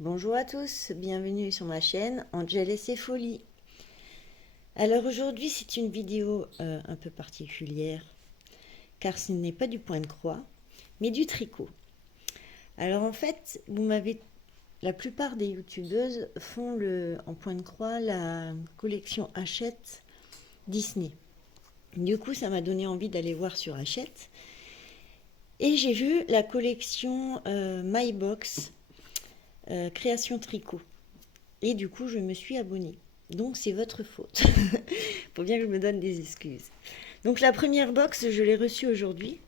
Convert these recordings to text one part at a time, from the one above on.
Bonjour à tous, bienvenue sur ma chaîne Angel et ses folies. Alors aujourd'hui c'est une vidéo un peu particulière car ce n'est pas du point de croix mais du tricot. Alors en fait la plupart des youtubeuses font en point de croix la collection Hachette Disney. Du coup ça m'a donné envie d'aller voir sur Hachette et j'ai vu la collection My Box création tricot. Et du coup, je me suis abonnée. Donc, c'est votre faute. Faut bien que je me donne des excuses. Donc, la première box, je l'ai reçue aujourd'hui.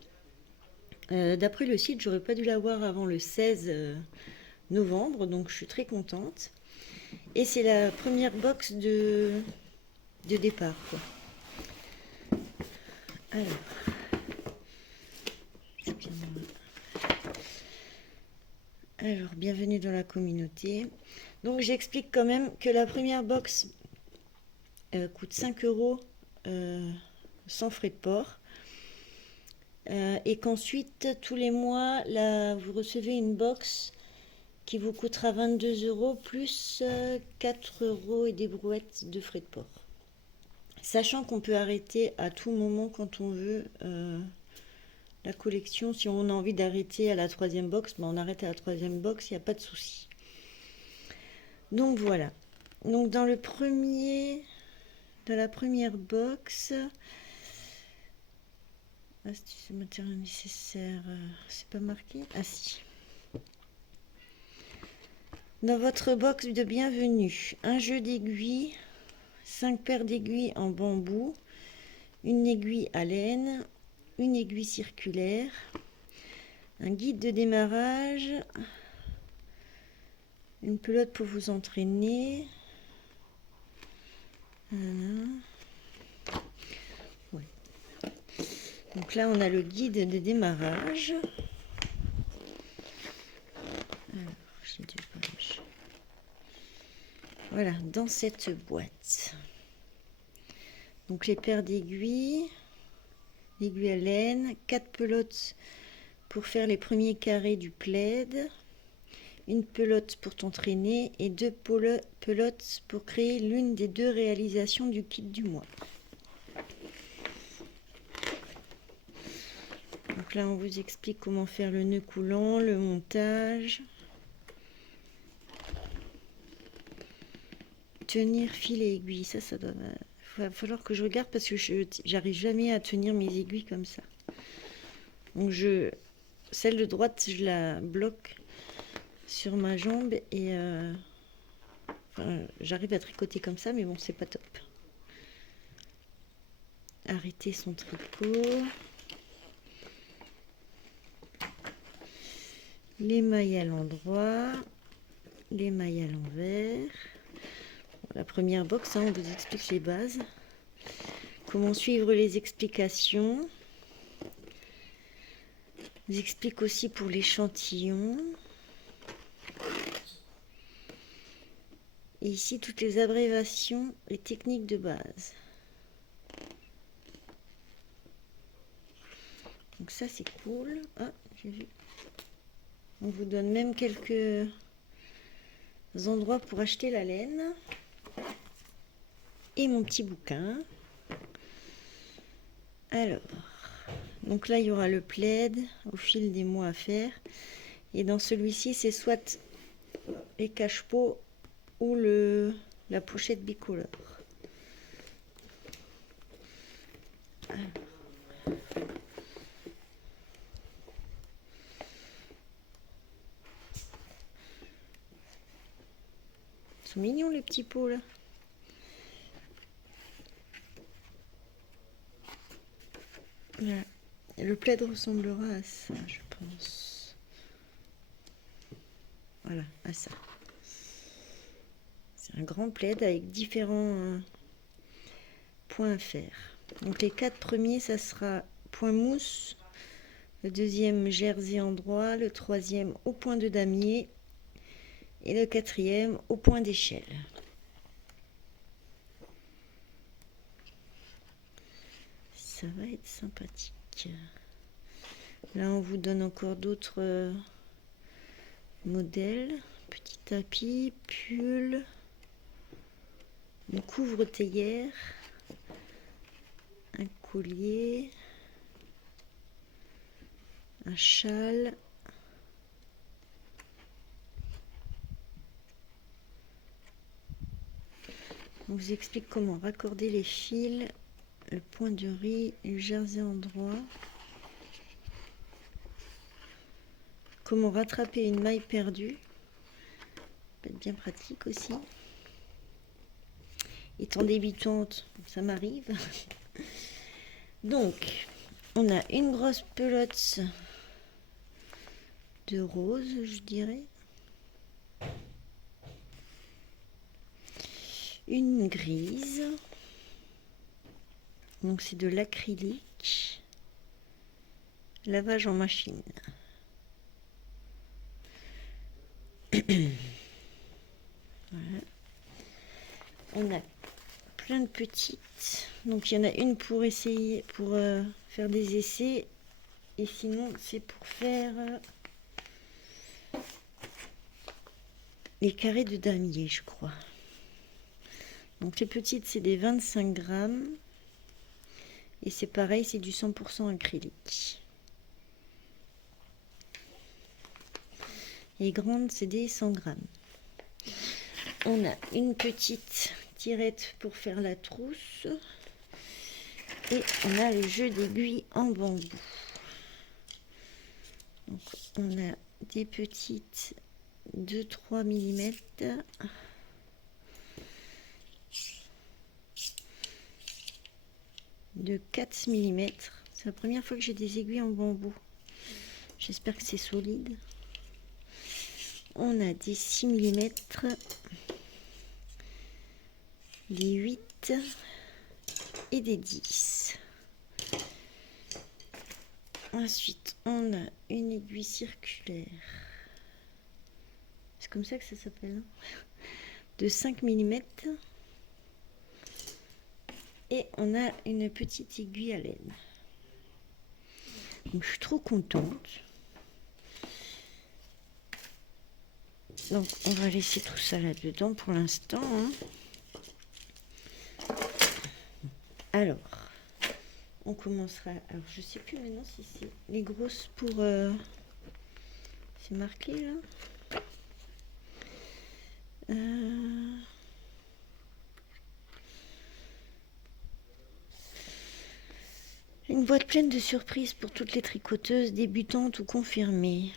D'après le site, j'aurais pas dû l'avoir avant le 16 novembre. Donc, je suis très contente. Et c'est la première box de départ, quoi. Alors, bienvenue dans la communauté. Donc, j'explique quand même que la première box coûte 5 euros sans frais de port. Et qu'ensuite, tous les mois, là, vous recevez une box qui vous coûtera 22 euros plus 4 euros et des brouettes de frais de port. Sachant qu'on peut arrêter à tout moment quand on veut la collection. Si on a envie d'arrêter à la troisième box, ben on arrête à la troisième box, il n'y a pas de souci. Donc voilà. Donc dans la première box, astuce matériel nécessaire, c'est pas marqué? Ah si. Dans votre box de bienvenue, un jeu d'aiguilles, 5 paires d'aiguilles en bambou, une aiguille à laine, une aiguille circulaire, un guide de démarrage, une pelote pour vous entraîner. Voilà. Ouais. Donc là, on a le guide de démarrage. Alors, j'ai 2 pages. Voilà, dans cette boîte. Donc les paires d'aiguilles, l'aiguille à laine, 4 pelotes pour faire les premiers carrés du plaid, une pelote pour t'entraîner et 2 pelotes pour créer l'une des 2 réalisations du kit du mois. Donc là, on vous explique comment faire le nœud coulant, le montage, tenir fil et aiguille. Ça va falloir que je regarde parce que j'arrive jamais à tenir mes aiguilles comme ça. Donc celle de droite, je la bloque sur ma jambe et j'arrive à tricoter comme ça, mais bon, c'est pas top. Arrêter son tricot. Les mailles à l'endroit, les mailles à l'envers. La première box, on vous explique les bases. Comment suivre les explications. On vous explique aussi pour l'échantillon. Et ici, toutes les abréviations et techniques de base. Donc ça, c'est cool. Ah, j'ai vu. On vous donne même quelques endroits pour acheter la laine. Et mon petit bouquin. Alors, donc là, il y aura le plaid au fil des mois à faire. Et dans celui-ci, c'est soit les cache-pots ou la pochette bicolore. Alors. Ils sont mignons les petits pots là. Voilà. Le plaid ressemblera à ça, je pense. Voilà, à ça. C'est un grand plaid avec différents points à faire. Donc les 4 premiers, ça sera point mousse. Le deuxième, jersey endroit. Le troisième, au point de damier. Et le quatrième, au point d'échelle. Ça va être sympathique. Là, on vous donne encore d'autres modèles petit tapis, pull, une couvre-théière, un collier, un châle, on vous explique comment raccorder les fils, le point de riz, le jersey en droit, comment rattraper une maille perdue, ça peut être bien pratique aussi. Étant débutante, ça m'arrive. Donc, on a une grosse pelote de rose, je dirais. Une grise. Donc, c'est de l'acrylique. Lavage en machine. Voilà. On a plein de petites. Donc, il y en a une pour essayer, pour faire des essais. Et sinon, c'est pour faire les carrés de damier, je crois. Donc les petites, c'est des 25 grammes. Et c'est pareil, c'est du 100% acrylique. Les grandes, c'est des 100 grammes. On a une petite tirette pour faire la trousse. Et on a le jeu d'aiguilles en bambou. Donc on a des petites de 3 mm. De 4 mm. C'est la première fois que j'ai des aiguilles en bambou. J'espère que c'est solide. On a des 6 mm, des 8 et des 10. Ensuite, on a une aiguille circulaire. C'est comme ça que ça s'appelle, hein, de 5 mm. Et on a une petite aiguille à laine. Donc, je suis trop contente. Donc, on va laisser tout ça là-dedans pour l'instant. Hein. Alors, on commencera. Alors, je sais plus maintenant si c'est les grosses pour. C'est marqué là. Une boîte pleine de surprises pour toutes les tricoteuses débutantes ou confirmées.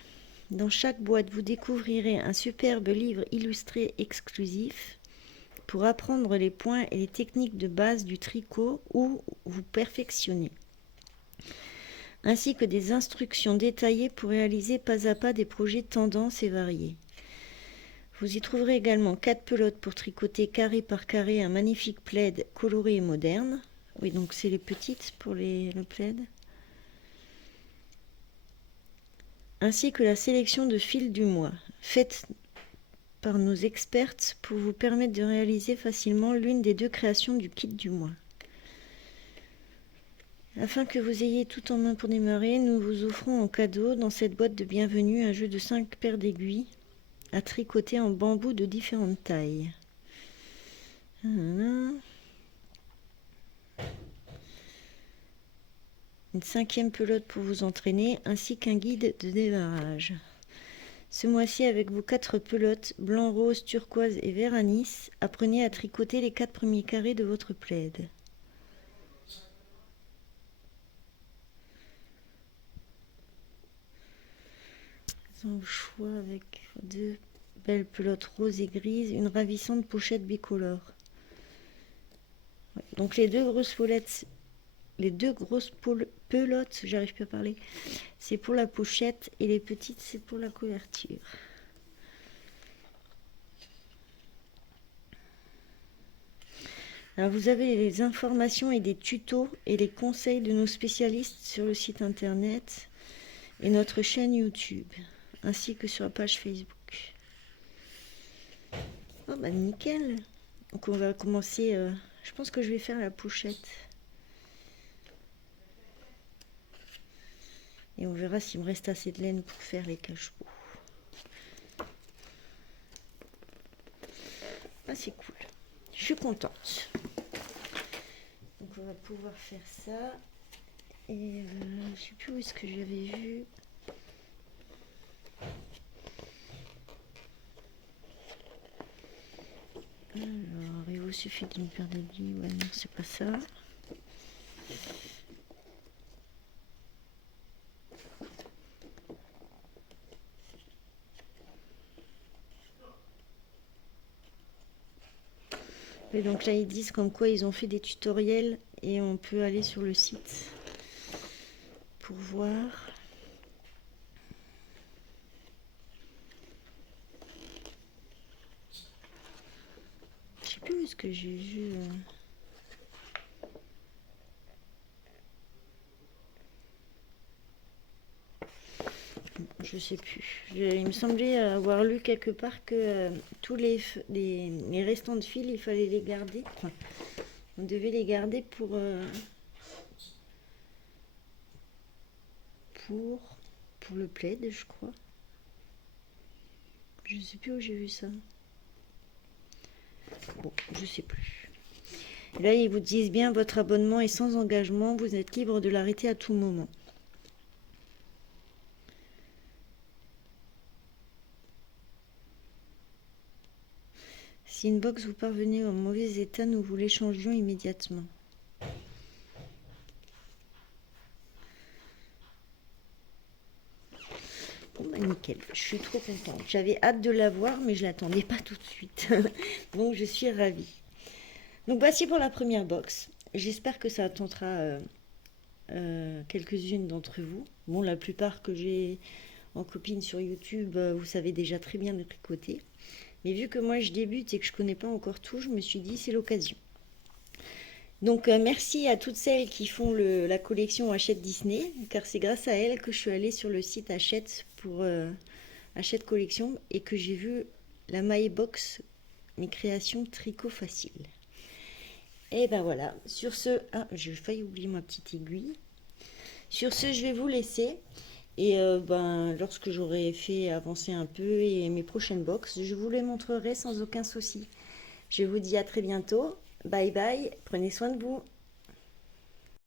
Dans chaque boîte, vous découvrirez un superbe livre illustré exclusif pour apprendre les points et les techniques de base du tricot ou vous perfectionner, ainsi que des instructions détaillées pour réaliser pas à pas des projets tendances et variés. Vous y trouverez également 4 pelotes pour tricoter carré par carré un magnifique plaid coloré et moderne. Oui, donc c'est les petites pour le plaid. Ainsi que la sélection de fils du mois, faite par nos expertes pour vous permettre de réaliser facilement l'une des deux créations du kit du mois. Afin que vous ayez tout en main pour démarrer, nous vous offrons en cadeau dans cette boîte de bienvenue un jeu de 5 paires d'aiguilles à tricoter en bambou de différentes tailles. Une 5e pelote pour vous entraîner, ainsi qu'un guide de démarrage. Ce mois-ci, avec vos 4 pelotes, blanc, rose, turquoise et vert anis, apprenez à tricoter les 4 premiers carrés de votre plaid. Au choix avec 2 belles pelotes roses et grises, une ravissante pochette bicolore. Ouais, donc les deux grosses pelotes, j'arrive plus à parler, c'est pour la pochette et les petites c'est pour la couverture. Alors vous avez les informations et des tutos et les conseils de nos spécialistes sur le site internet et notre chaîne YouTube, ainsi que sur la page Facebook. Oh bah nickel. Donc on va commencer, je pense que je vais faire la pochette. Et on verra s'il me reste assez de laine pour faire les cache-pots. Ah, c'est cool. Je suis contente. Donc on va pouvoir faire ça. Et je sais plus où est-ce que j'avais vu. Alors, il vous suffit d'une paire d'aiguilles. Ouais, non, c'est pas ça. Et donc là, ils disent comme quoi ils ont fait des tutoriels et on peut aller sur le site pour voir. Je sais plus où est-ce que j'ai vu. Je sais plus. Il me semblait avoir lu quelque part que tous les restants de fil, il fallait les garder. Enfin, on devait les garder pour le plaid, je crois. Je sais plus où j'ai vu ça. Bon, je sais plus. Et là, ils vous disent bien, votre abonnement est sans engagement, vous êtes libre de l'arrêter à tout moment. Si une box vous parvenait en mauvais état, nous vous l'échangeons immédiatement. Bon bah nickel, je suis trop contente. J'avais hâte de la voir, mais je l'attendais pas tout de suite. Donc je suis ravie. Donc voici pour la première box. J'espère que ça attendra quelques-unes d'entre vous. Bon, la plupart que j'ai en copine sur YouTube, vous savez déjà très bien de tricoter. Mais vu que moi je débute et que je connais pas encore tout, je me suis dit c'est l'occasion. Donc merci à toutes celles qui font la collection Hachette Disney, car c'est grâce à elles que je suis allée sur le site Hachette pour Hachette Collection et que j'ai vu la My Box, mes créations tricot facile. Et ben voilà, sur ce, j'ai failli oublier ma petite aiguille. Sur ce, je vais vous laisser. Et lorsque j'aurai fait avancer un peu et mes prochaines box, je vous les montrerai sans aucun souci. Je vous dis à très bientôt. Bye bye, prenez soin de vous.